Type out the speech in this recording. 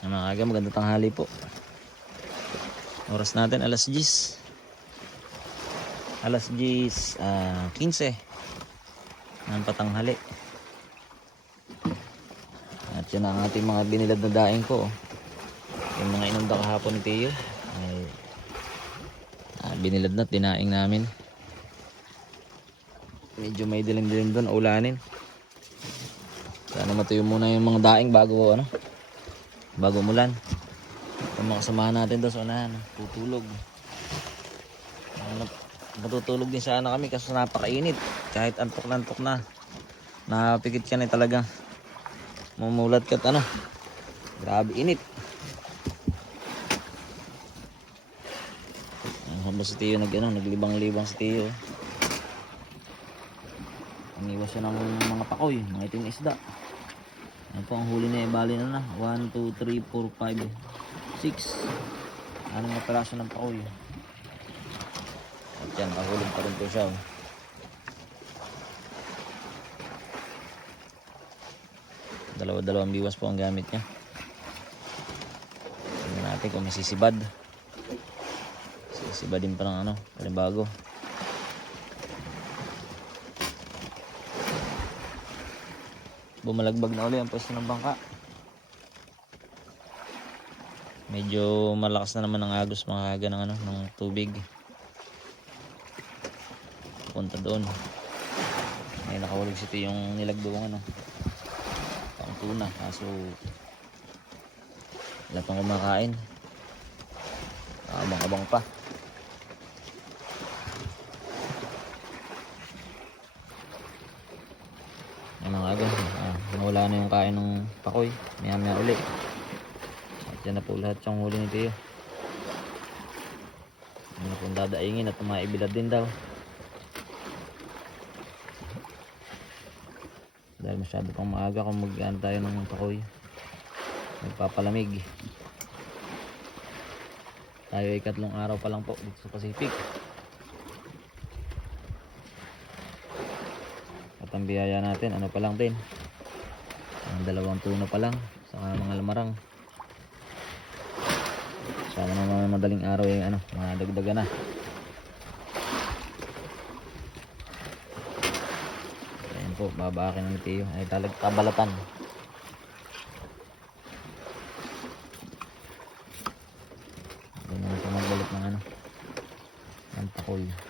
Ang mga aga, maganda tanghali po. Oras natin, alas 10. Alas 10, ah, 15. Ng patanghali. At yun ang ating mga binilad na daing ko. Yung mga inunda kahapon ni Tio. Ay, ah, binilad na, dinaing namin. Medyo may dilim-dilim doon, ulanin. Sana matuyo muna yung mga daing bago ano, bago mulan. Yung mga kasamahan natin doon sa unahan, tutulog. Matutulog din sana kami kasi napakainit. Kahit antok na antok na. Napikit ka na talaga. Mumulat ka ano. Grabe init. Ang habang si Tio nag, ano, naglibang-libang si Tio. Umiwas siya ng mga pakoy, mga itim isda. Ano po ang huli na ibali na na? 1, 2, 3, 4, 5, 6. Anong na peraso ng pakoy? At yan, kahulog pa rin po siya. oh. Dalawa-dalawang biwas po ang gamit niya. Tingnan natin kung masisibad. Sisibadin pa ng ano, panibago. Bumalagbag na uli ang pwesto ng bangka. Medyo malakas na naman ang agos mga haga ng, ano, ng tubig. Punta doon. May nakahulog sito yung nilagbuwang ano. Pang tuna. Kaso wala pang kumakain. Abang-abang pa. Yan mga aga. Ah, nawala na yung kain ng pakoy. Maya maya uli. At yan na po lahat yung huli ni Tio. Yan na pong dadaingin at maibilad din daw. Dahil masyado pang maaga kung mag tayo ng pakoy. Nagpapalamig. Tayo ay katlong araw pa lang po dito sa Pacific. At ang biyaya natin, ano pa lang din. Ang dalawang tuno pa lang. Saka mga lamarang. Sana naman madaling araw yung ano, madagdagan na. Ayan po, babakin ng tiyo. Ay talag kabalatan. Ayan na ito magbalit ng ano. Ng takol.